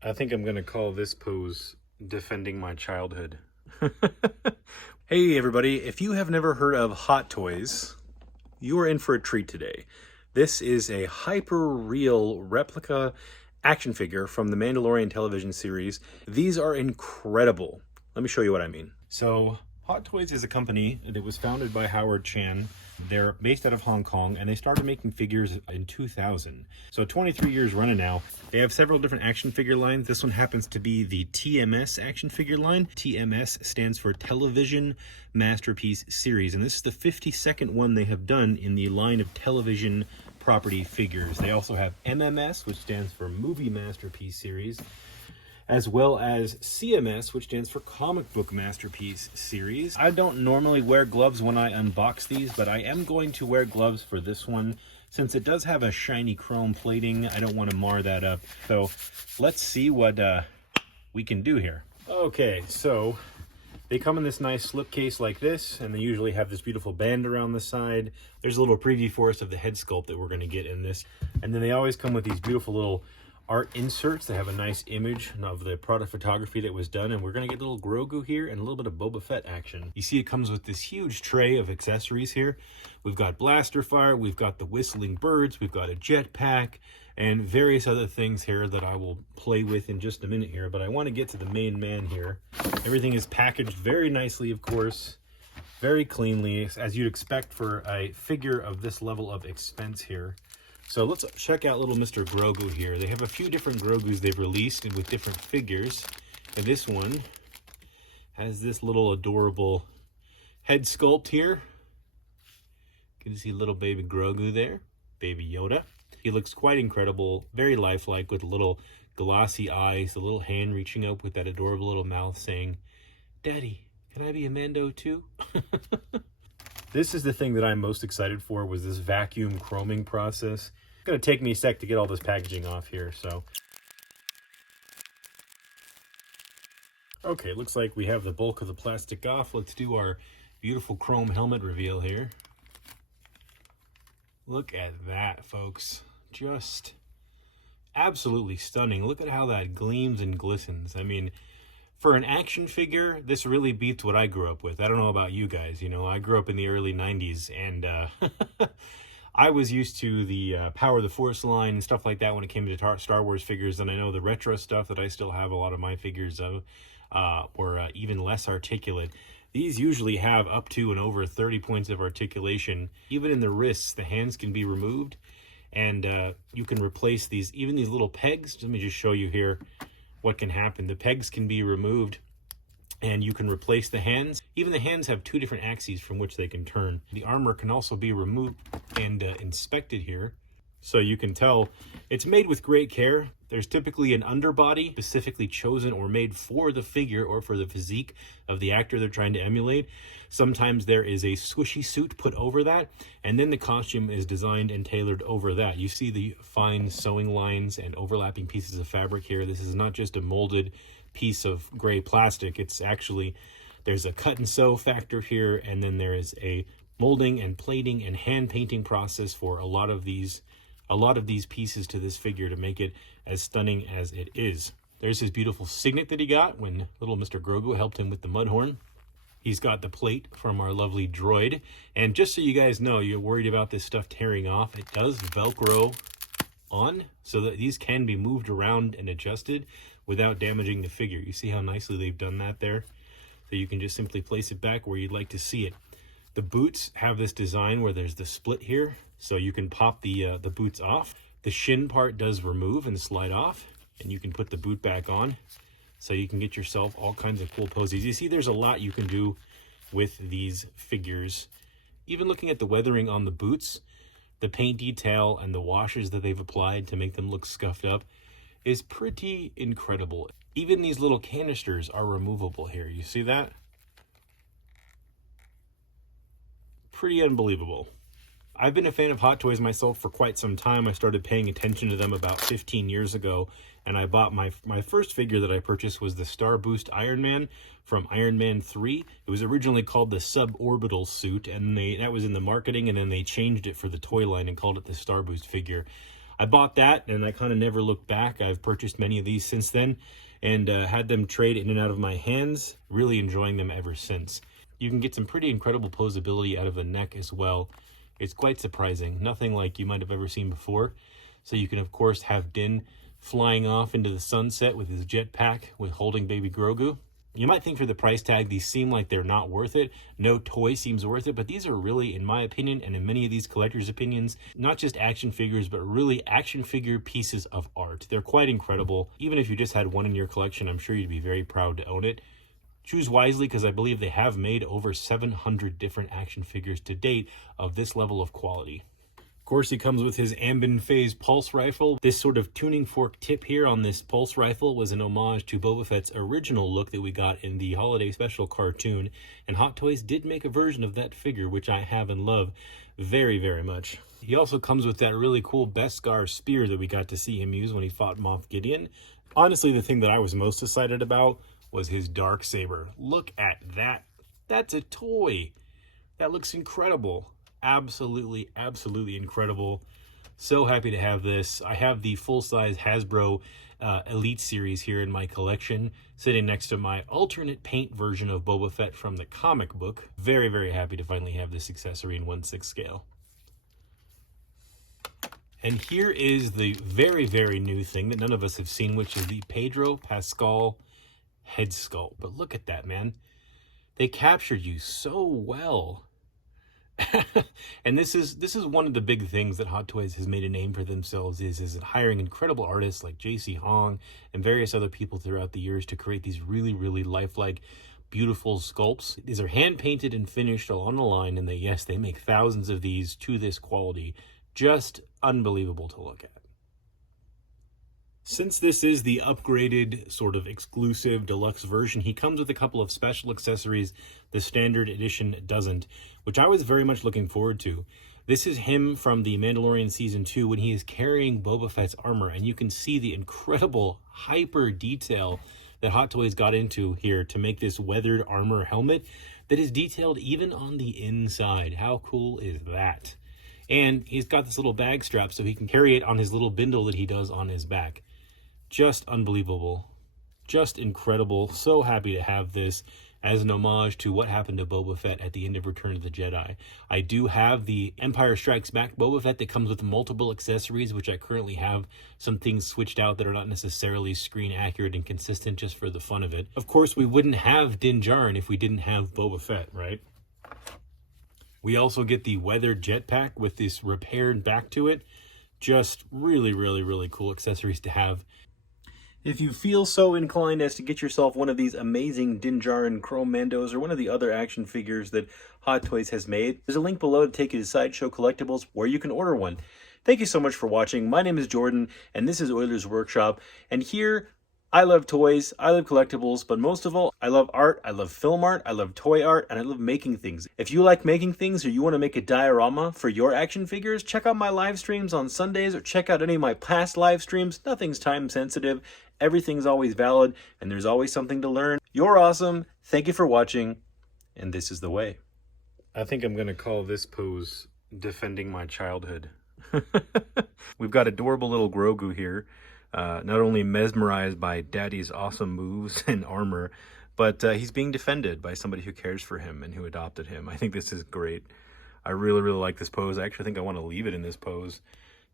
I think I'm going to call this pose defending my childhood. Hey everybody, if you have never heard of Hot Toys, you are in for a treat today. This is a hyper-real replica action figure from the Mandalorian television series. These are incredible. Let me show you what I mean. So, Hot Toys is a company that was founded by Howard Chan. They're based out of Hong Kong, and they started making figures in 2000. So 23 years running now. They have several different action figure lines. This one happens to be the TMS action figure line. TMS stands for Television Masterpiece Series, and this is the 52nd one they have done in the line of television property figures. They also have MMS, which stands for Movie Masterpiece Series, as well as CMS, which stands for Comic Book Masterpiece Series. I don't normally wear gloves when I unbox these, but I am going to wear gloves for this one. Since it does have a shiny chrome plating, I don't want to mar that up. So let's see what we can do here. Okay, so they come in this nice slipcase like this, and they usually have this beautiful band around the side. There's a little preview for us of the head sculpt that we're going to get in this. And then they always come with these beautiful little art inserts that have a nice image of the product photography that was done, and we're going to get a little Grogu here and a little bit of Boba Fett action. You see it comes with this huge tray of accessories here. We've got blaster fire, we've got the whistling birds, we've got a jetpack, and various other things here that I will play with in just a minute here, but I want to get to the main man here. Everything is packaged very nicely, of course, very cleanly, as you'd expect for a figure of this level of expense here. So let's check out little Mr. Grogu here. They have a few different Grogus they've released and with different figures. And this one has this little adorable head sculpt here. You can see little baby Grogu there, baby Yoda. He looks quite incredible, very lifelike with little glossy eyes, the little hand reaching up with that adorable little mouth saying, "Daddy, can I be a Mando too?" This is the thing that I'm most excited for, was this vacuum chroming process. It's going to take me a sec to get all this packaging off here, so. Okay, looks like we have the bulk of the plastic off. Let's do our beautiful chrome helmet reveal here. Look at that, folks. Just absolutely stunning. Look at how that gleams and glistens. I mean, for an action figure, this really beats what I grew up with. I don't know about you guys, you know, I grew up in the early 90s, and I was used to the Power of the Force line and stuff like that when it came to Star Wars figures, and I know the retro stuff that I still have a lot of my figures of were even less articulate. These usually have up to and over 30 points of articulation. Even in the wrists, the hands can be removed, and you can replace these, even these little pegs. Let me just show you here what can happen. The pegs can be removed and you can replace the hands. Even the hands have two different axes from which they can turn. The armor can also be removed and inspected here. So you can tell it's made with great care. There's typically an underbody specifically chosen or made for the figure or for the physique of the actor they're trying to emulate. Sometimes there is a swishy suit put over that, and then the costume is designed and tailored over that. You see the fine sewing lines and overlapping pieces of fabric here. This is not just a molded piece of gray plastic. It's actually, there's a cut and sew factor here, and then there is a molding and plating and hand painting process for a lot of these pieces to this figure to make it as stunning as it is. There's his beautiful signet that he got when little Mr. Grogu helped him with the Mudhorn. He's got the plate from our lovely droid. And just so you guys know, you're worried about this stuff tearing off, it does Velcro on so that these can be moved around and adjusted without damaging the figure. You see how nicely they've done that there? So you can just simply place it back where you'd like to see it. The boots have this design where there's the split here, so you can pop the boots off. The shin part does remove and slide off, and you can put the boot back on, so you can get yourself all kinds of cool poses. You see, there's a lot you can do with these figures. Even looking at the weathering on the boots, the paint detail and the washes that they've applied to make them look scuffed up is pretty incredible. Even these little canisters are removable here. You see that? Pretty unbelievable. I've been a fan of Hot Toys myself for quite some time. I started paying attention to them about 15 years ago, and I bought my first figure that I purchased was the Star Boost Iron Man from Iron Man 3. It was originally called the Suborbital suit, and that was in the marketing, and then they changed it for the toy line and called it the Star Boost figure. I bought that and I kind of never looked back. I've purchased many of these since then and had them trade in and out of my hands, really enjoying them ever since. You can get some pretty incredible posability out of the neck as well. It's quite surprising, nothing like you might have ever seen before. So you can of course have Din flying off into the sunset with his jetpack with holding baby Grogu. You might think for the price tag, these seem like they're not worth it. No toy seems worth it, but these are really, in my opinion, and in many of these collectors' opinions, not just action figures, but really action figure pieces of art. They're quite incredible. Even if you just had one in your collection, I'm sure you'd be very proud to own it. Choose wisely, because I believe they have made over 700 different action figures to date of this level of quality. Of course, he comes with his Ambin Phase pulse rifle. This sort of tuning fork tip here on this pulse rifle was an homage to Boba Fett's original look that we got in the holiday special cartoon, and Hot Toys did make a version of that figure, which I have and love very, very much. He also comes with that really cool Beskar spear that we got to see him use when he fought Moff Gideon. Honestly, the thing that I was most excited about was his dark saber. Look at that. That's a toy. That looks incredible. Absolutely, absolutely incredible. So happy to have this. I have the full-size Hasbro Elite series here in my collection, sitting next to my alternate paint version of Boba Fett from the comic book. Very, very happy to finally have this accessory in 1/6 scale. And here is the very, very new thing that none of us have seen, which is the Pedro Pascal head sculpt. But look at that, man. They captured you so well. And this is one of the big things that Hot Toys has made a name for themselves is hiring incredible artists like J.C. Hong and various other people throughout the years to create these really, really lifelike, beautiful sculpts. These are hand painted and finished along the line, and they make thousands of these to this quality. Just unbelievable to look at. Since this is the upgraded, sort of exclusive deluxe version, he comes with a couple of special accessories the standard edition doesn't, which I was very much looking forward to. This is him from the Mandalorian Season 2 when he is carrying Boba Fett's armor, and you can see the incredible hyper detail that Hot Toys got into here to make this weathered armor helmet that is detailed even on the inside. How cool is that? And he's got this little bag strap so he can carry it on his little bindle that he does on his back. Just unbelievable. Just incredible. So happy to have this as an homage to what happened to Boba Fett at the end of Return of the Jedi. I do have the Empire Strikes Back Boba Fett that comes with multiple accessories, which I currently have some things switched out that are not necessarily screen accurate and consistent just for the fun of it. Of course, we wouldn't have Din Djarin if we didn't have Boba Fett, right? We also get the weathered jetpack with this repaired back to it. Just really, really, really cool accessories to have. If you feel so inclined as to get yourself one of these amazing Din Djarin Chrome Mandos or one of the other action figures that Hot Toys has made, there's a link below to take you to Sideshow Collectibles where you can order one. Thank you so much for watching. My name is Jordan, and this is Oiler's Workshop. And here, I love toys, I love collectibles, but most of all, I love art, I love film art, I love toy art, and I love making things. If you like making things or you want to make a diorama for your action figures, check out my live streams on Sundays or check out any of my past live streams. Nothing's time sensitive. Everything's always valid, and there's always something to learn. You're awesome. Thank you for watching, and this is the way. I think I'm going to call this pose Defending My Childhood. We've got adorable little Grogu here, not only mesmerized by Daddy's awesome moves and armor, but he's being defended by somebody who cares for him and who adopted him. I think this is great. I really, really like this pose. I actually think I want to leave it in this pose.